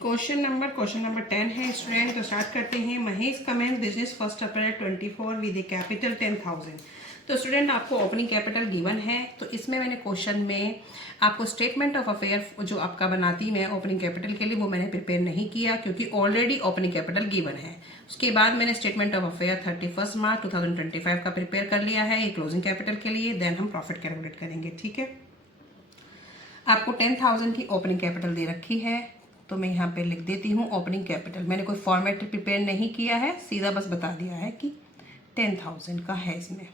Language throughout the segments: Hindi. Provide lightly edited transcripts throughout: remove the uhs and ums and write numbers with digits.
क्वेश्चन नंबर 10 है स्टूडेंट। तो स्टार्ट करते हैं। Mahesh commence business 1 April 24 with a capital 10,000। तो स्टूडेंट आपको ओपनिंग कैपिटल गिवन है। तो इसमें मैंने क्वेश्चन में आपको स्टेटमेंट ऑफ अफेयर जो आपका बनाती मैं ओपनिंग कैपिटल के लिए वो मैंने प्रिपेयर नहीं किया क्योंकि ऑलरेडी ओपनिंग कैपिटल गिवन है। उसके बाद मैंने स्टेटमेंट ऑफ अफेयर 31 मार्च 2025 का प्रिपेयर कर लिया है ये क्लोजिंग कैपिटल के लिए। देन हम प्रॉफिट कैलकुलेट करेंगे। ठीक है, आपको 10,000 की ओपनिंग कैपिटल दे रखी है तो मैं यहाँ पे लिख देती हूँ ओपनिंग कैपिटल। मैंने कोई फॉर्मेट प्रिपेयर नहीं किया है, सीधा बस बता दिया है कि 10,000 का है। इसमें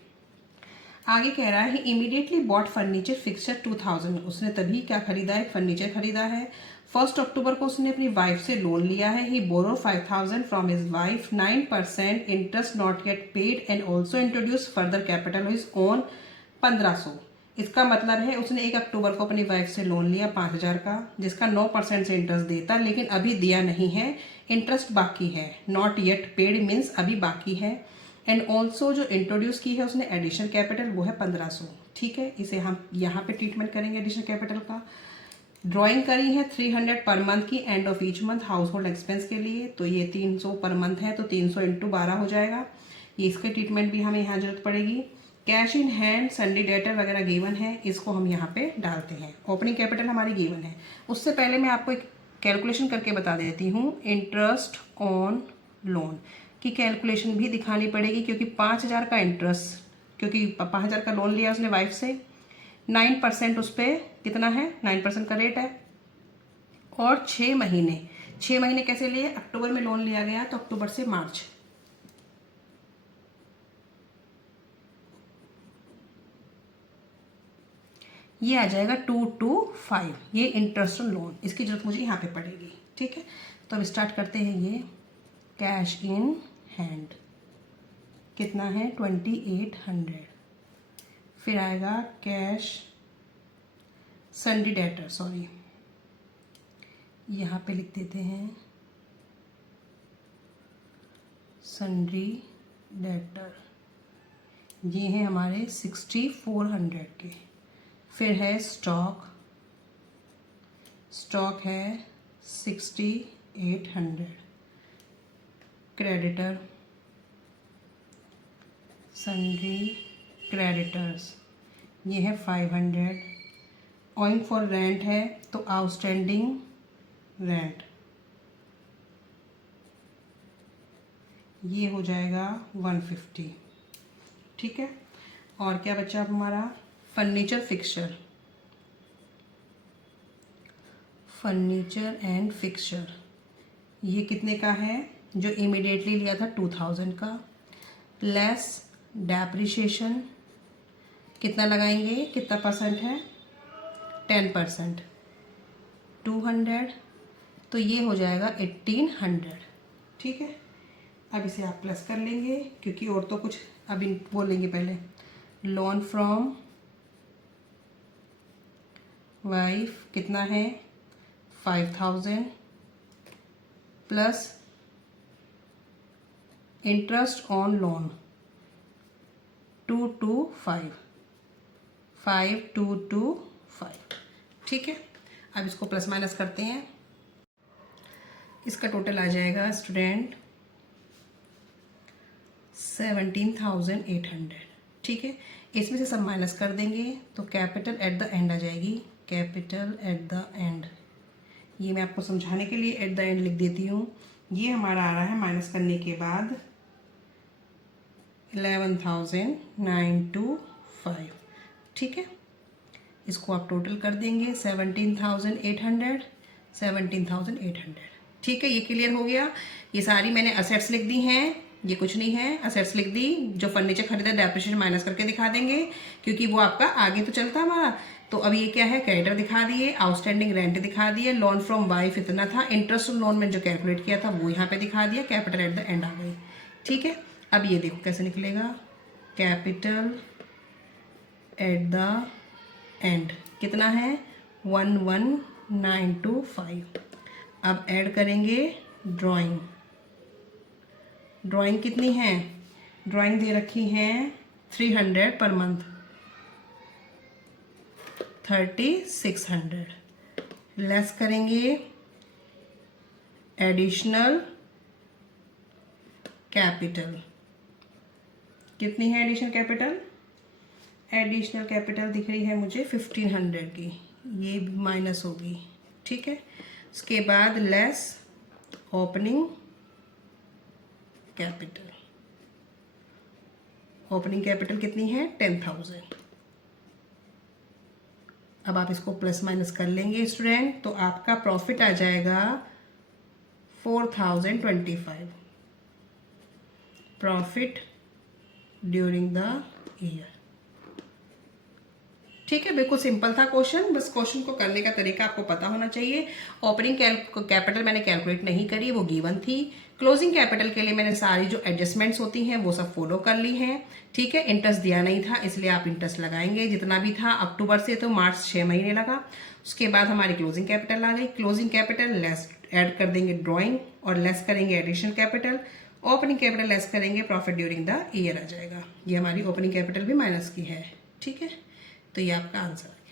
आगे कह रहा है इमीडिएटली बॉट फर्नीचर फिक्सर 2,000। उसने तभी क्या खरीदा है, फर्नीचर खरीदा है। 1 अक्टूबर को उसने अपनी वाइफ से लोन लिया है। ही बोरो 5,000 from his wife, 9% interest not yet paid and also introduce further capital his own 1,500। इसका मतलब है उसने 1 अक्टूबर को अपनी वाइफ से लोन लिया 5,000 का, जिसका 9% से इंटरेस्ट देता, लेकिन अभी दिया नहीं है, इंटरेस्ट बाकी है। नॉट येट पेड मीन्स अभी बाकी है। एंड ऑल्सो जो इंट्रोड्यूस की है उसने एडिशनल कैपिटल वो है 1,500। ठीक है, इसे हम यहाँ पे ट्रीटमेंट करेंगे एडिशनल कैपिटल का। ड्राइंग करी है 300 पर मंथ की end of each month house hold expense के लिए। तो ये 300 पर मंथ है तो 300 इंटू 12 हो जाएगा। ये इसके ट्रीटमेंट भी हमें यहाँ जरूरत पड़ेगी। कैश इन हैंड, सन्डी डेटर वगैरह गिवन है, इसको हम यहाँ पे डालते हैं। ओपनिंग कैपिटल हमारी गिवन है। उससे पहले मैं आपको एक कैलकुलेशन करके बता देती हूँ। इंटरेस्ट ऑन लोन की कैलकुलेशन भी दिखानी पड़ेगी क्योंकि 5,000 का इंटरेस्ट, क्योंकि 5,000 का लोन लिया उसने वाइफ से, 9% उस पर कितना है, 9% का रेट है। और 6 महीने कैसे लिए, अक्टूबर में लोन लिया गया तो अक्टूबर से मार्च, ये आ जाएगा 225। ये इंटरेस्ट ऑन लोन, इसकी जरूरत मुझे यहाँ पे पड़ेगी। ठीक है, तो अब स्टार्ट करते हैं। ये कैश इन हैंड कितना है 2,800। फिर आएगा कैश सन्डी डेटर, सॉरी यहाँ पे लिख देते हैं सन्डी डेटर, ये है हमारे 6,400 के। फिर है स्टॉक है 6,800। क्रेडिटर सन्ड्री क्रेडिटर्स ये है 500। ऑइंग फॉर रेंट है तो आउटस्टैंडिंग रेंट ये हो जाएगा 150। ठीक है, और क्या बचा अब हमारा, फर्नीचर एंड फिक्सचर ये कितने का है, जो इमीडिएटली लिया था 2,000 का, लेस डेप्रिशिएशन कितना लगाएंगे, कितना परसेंट है 10%, 200, तो ये हो जाएगा 1,800। ठीक है, अब इसे आप प्लस कर लेंगे क्योंकि और तो कुछ अभी बोलेंगे। पहले लोन फ्रॉम वाइफ कितना है 5,000 प्लस इंटरेस्ट ऑन लोन 5,225। ठीक है, अब इसको प्लस माइनस करते हैं। इसका टोटल आ जाएगा स्टूडेंट 17,800। ठीक है, इसमें से सब माइनस कर देंगे तो कैपिटल एट द एंड आ जाएगी। कैपिटल एट द एंड, ये मैं आपको समझाने के लिए एट द एंड लिख देती हूँ। ये हमारा आ रहा है माइनस करने के बाद 11,925। ठीक है, इसको आप टोटल कर देंगे 17,800। ठीक है, ये क्लियर हो गया। ये सारी मैंने असेट्स लिख दी हैं, ये कुछ नहीं है, असेट्स लिख दी। जो फर्नीचर खरीदा डेप्रिसिएशन माइनस करके दिखा देंगे क्योंकि वो आपका आगे तो चलता हमारा। तो अब ये क्या है, क्रेडिटर दिखा दिए, आउटस्टैंडिंग रेंट दिखा दिए, लोन फ्रॉम वाइफ इतना था, इंटरेस्ट ऑन लोन में जो कैलकुलेट किया था वो यहाँ पे दिखा दिया, कैपिटल एट द एंड आ गई। ठीक है, अब ये देखो कैसे निकलेगा, कैपिटल एट द एंड कितना है 11,925। अब ऐड करेंगे ड्राइंग कितनी है, ड्राइंग दे रखी है 300 पर मंथ, 3,600 लेस करेंगे एडिशनल कैपिटल कितनी है एडिशनल कैपिटल? एडिशनल कैपिटल दिख रही है मुझे 1500 की, ये माइनस होगी, ठीक है। उसके बाद less opening capital, opening capital कितनी है? 10,000। अब आप इसको प्लस माइनस कर लेंगे स्टूडेंट, तो आपका प्रॉफिट आ जाएगा 4025, प्रॉफिट ड्यूरिंग द ईयर। ठीक है, बिल्कुल सिंपल था क्वेश्चन, बस क्वेश्चन को करने का तरीका आपको पता होना चाहिए। ओपनिंग कैपिटल मैंने कैलकुलेट नहीं करी, वो गिवन थी। क्लोजिंग कैपिटल के लिए मैंने सारी जो एडजस्टमेंट्स होती हैं वो सब फॉलो कर ली हैं, ठीक है। इंटरेस्ट दिया नहीं था, इसलिए आप इंटरेस्ट लगाएंगे जितना भी था अक्टूबर से तो मार्च 6 महीने लगा। उसके बाद हमारी क्लोजिंग कैपिटल आ गई, क्लोजिंग कैपिटल लेस ऐड कर देंगे ड्रॉइंग और लेस करेंगे additional capital, opening capital less करेंगे, प्रॉफिट ड्यूरिंग द ईयर आ जाएगा। ये हमारी ओपनिंग कैपिटल भी माइनस की है, ठीक है। तो ये आपका आंसर है।